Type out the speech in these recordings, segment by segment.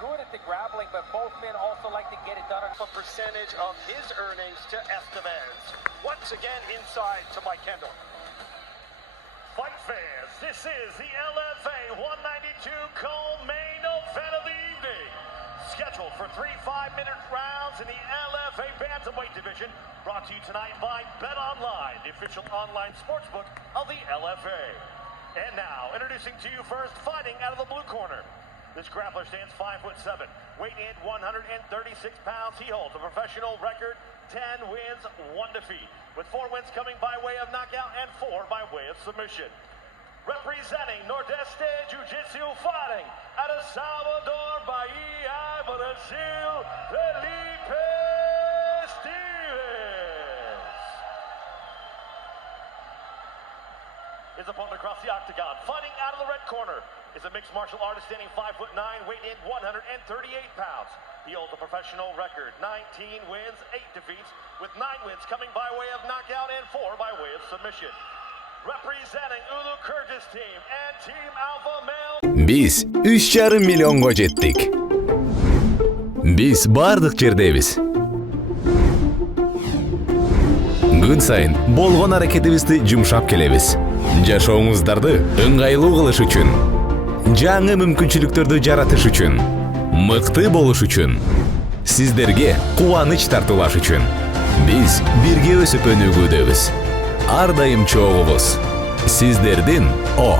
good at the grappling, but both men also like to get it done. A percentage of his earnings to Eστevес. Once again inside to Mike Kendall. Fight fans, this is the LFA 192 co-main event of the evening. Scheduled for 3 5-minute rounds in the LFA bantamweight division. Brought to you tonight by BetOnline, the official online sportsbook of the LFA. And now, introducing to you first, fighting out of the blue corner. This grappler stands 5'7", weighing in 136 pounds. He holds a professional record, 10 wins, 1 defeat, with 4 wins coming by way of knockout and 4 by way of submission. Representing Nordeste Jiu-Jitsu, fighting out of Salvador, Bahia, Brazil, Filipe Eστeves. His opponent across the octagon, fighting out of the red corner, is a mixed martial artist standing 5'9", weighing in 138 pounds. He holds a professional record, 19 wins, 8 defeats, with 9 wins coming by way of knockout and 4 by way of submission. Representing Ulu Kyrgyz team and Team Alpha Male. Biz 3,5 milyonga жетtik. Biz бардык жердебиз. Gün сайын болгон аракетибизди жумшап келебиз. Жашооңуздарды ыңгайлуу кылыш үчүн, жаңы мүмкүнчүлүктөрдү жаратыш үчүн, мыкты болуш үчүн, сиздерге кубаныч тартуулаш үчүн биз бирге өсүп өнүгүүдөбүз. Ар дайым чогубуз. Сиздердин О.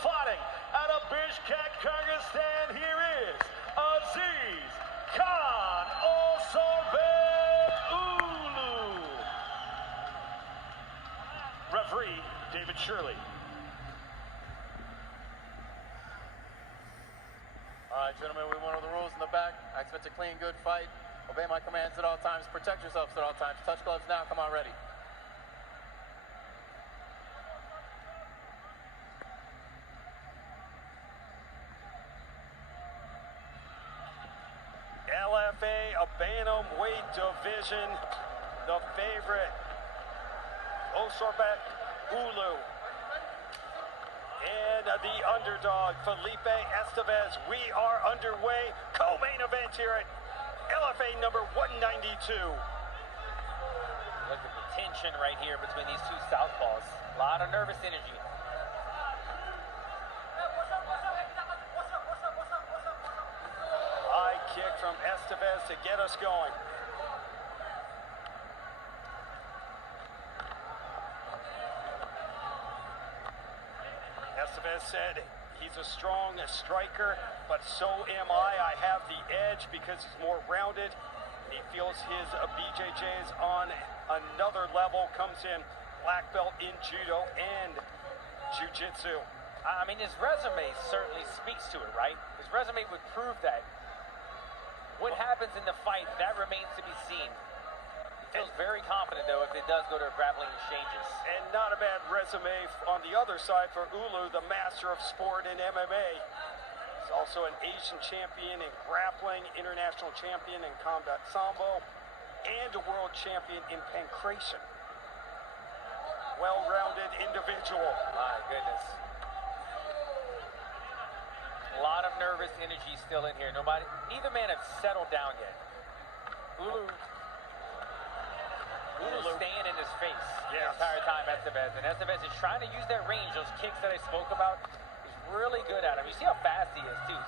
Fighting out of Bishkek, Kyrgyzstan, here is Aziz's Referee David Shirley. All right, gentlemen, we went over the rules in the back. I expect a clean, good fight. Obey my commands at all times. Protect yourselves at all times. Touch gloves now. Come on, ready. LFA, a bantamweight division, the favorite, Osorbet Ulu, and the underdog, Filipe Eστeves. We are underway, co-main event here at LFA number 192. Look at the tension right here between these two southpaws. A lot of nervous energy. High kick from Eστeves to get us going. Eστeves said he's a strong striker, but so am I. I have the edge because he's more rounded. He feels his BJJ is on another level, comes in black belt in judo and jiu-jitsu. I mean, his resume certainly speaks to it, right? His resume would prove that. What happens in the fight, that remains to be seen. He feels very confident, though, if it does go to grappling exchanges. And not a bad resume on the other side for Ulu, the master of sport in MMA. He's also an Asian champion in grappling, international champion in combat sambo, and a world champion in pancration. Well-rounded individual. My goodness. A lot of nervous energy still in here. Neither man have settled down yet. Ulu's staying in his face the entire time, Eστeves. And Eστeves is trying to use that range, those kicks that I spoke about. He's really good at them. You see how fast he is, too.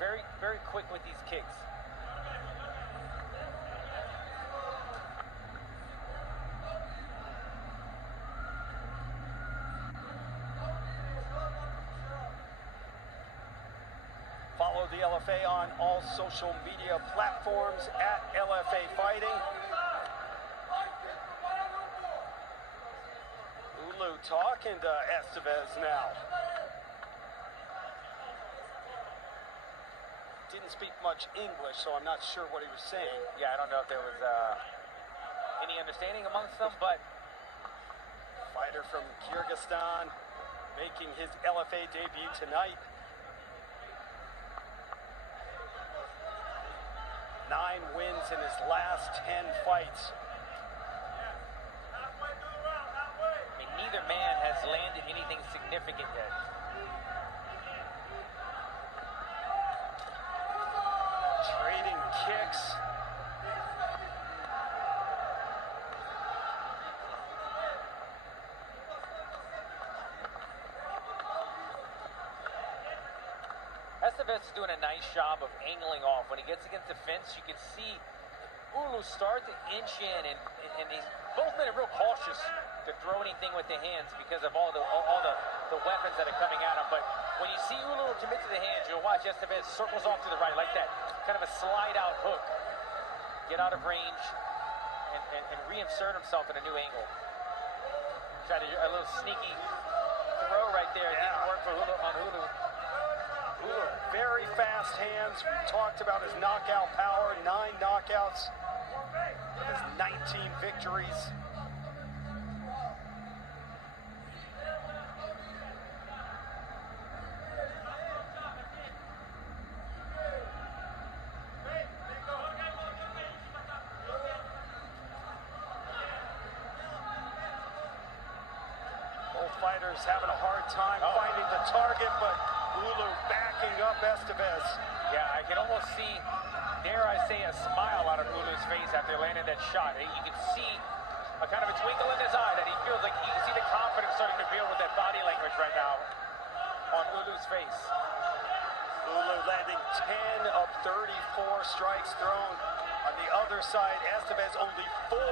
Very, very quick with these kicks. Follow the LFA on all social media platforms at LFA Fighting. Ulu talking to Eστeves now. Didn't speak much English, so I'm not sure what he was saying. Yeah, I don't know if there was any understanding amongst them, but... Fighter from Kyrgyzstan making his LFA debut tonight. 9 wins in his last 10 fights. significant yet. Trading kicks. Eστevес is doing a nice job of angling off. When he gets against the fence, you can see Ulu start to inch in, and both men are real cautious to throw anything with the hands because of all the weapons that are coming at him. But when you see Ulu commit to the hands, you'll watch Eστevес circles off to the right like that, kind of a slide out hook, get out of range, and reinsert himself in a new angle. Try to a little sneaky throw right there. It didn't work for Ulu. Ulu, very fast hands. We talked about his knockout power, 9 knockouts with his 19 victories. Both fighters having a hard time finding the target, but Ulu backing up Eστevес. Yeah, I can almost see, dare I say, a smile out of Ulu's face after landing that shot. You can see a kind of a twinkle in his eye that he feels like you can see the confidence starting to build with that body language right now on Ulu's face. Ulu landing 10 of 34 strikes thrown. On the other side, Eστeves only 4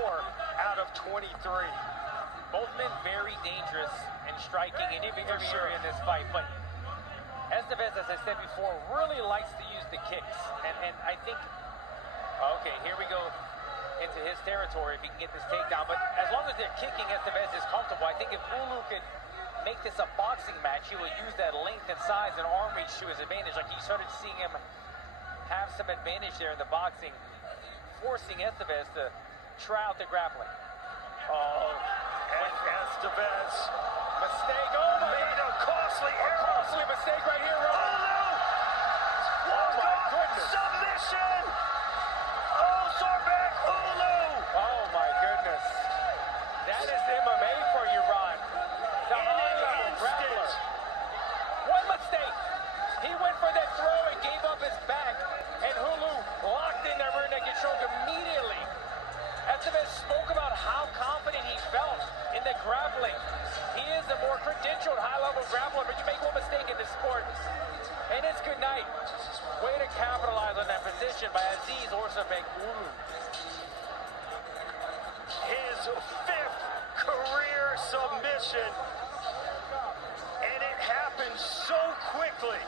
out of 23. Both men very dangerous and striking in every area in this fight, but Eστeves, as I said before, really likes to use the kicks, and I think, okay, here we go into his territory if he can get this takedown, but as long as they're kicking, Eστeves is comfortable. I think if Ulu could make this a boxing match, he will use that length and size and arm reach to his advantage, like he started seeing him have some advantage there in the boxing, forcing Eστeves to try out the grappling. Oh, and Eστeves mistake, made a costly error. Costly mistake right here, Ron. Oh my goodness. Submission. Oh, Sorbek Ulu. Oh my goodness. That is MMA for you, Ron. The high-level grappler. One mistake. He went for that throw and gave up his back, and Ulu locked in that rear naked choke immediately. Eστeves spoke about how confident he felt in the grappling. He is a more credentialed high-level grappler, but you make one mistake in this sport, and it's good night. Way to capitalize on that position by AzizSatыбалдиев Ulu. His 5th career submission, and it happened so quickly.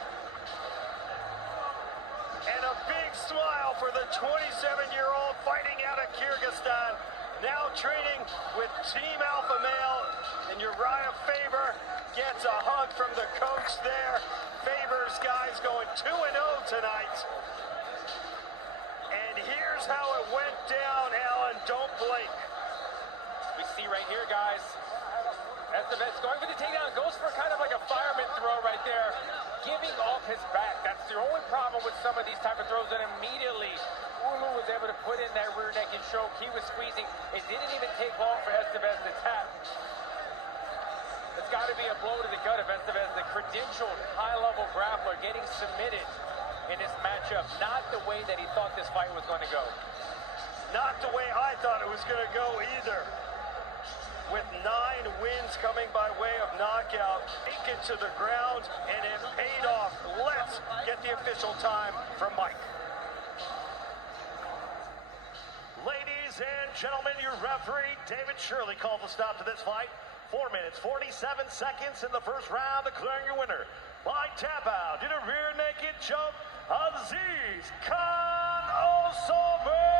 And a big smile for the 27-year-old fighting out of Kyrgyzstan, now training with Team Alpha Male, and Uriah Faber gets a hug from the coach there. Faber's guys going 2-0 tonight. And here's how it went down, Alan. Don't blink. We see right here, guys, Eστeves going for the takedown, goes for kind of like a fireman throw right there, giving off his back. That's the only problem with some of these type of throws, and immediately Ulu was able to put in that rear naked choke. He was squeezing. It didn't even take long for Eστeves to tap. It's got to be a blow to the gut of Eστeves, the credentialed high-level grappler, getting submitted in this matchup. Not the way that he thought this fight was going to go. Not the way I thought it was going to go either. With 9 wins coming by way of knockout, taken to the ground, and it paid off. Let's get the official time from Mike. Ladies and gentlemen, your referee, David Shirley, called the stop to this fight. 4 minutes, 47 seconds in the first round, declaring your winner by tap out in a rear naked choke, Aziz's Satыбалдиев.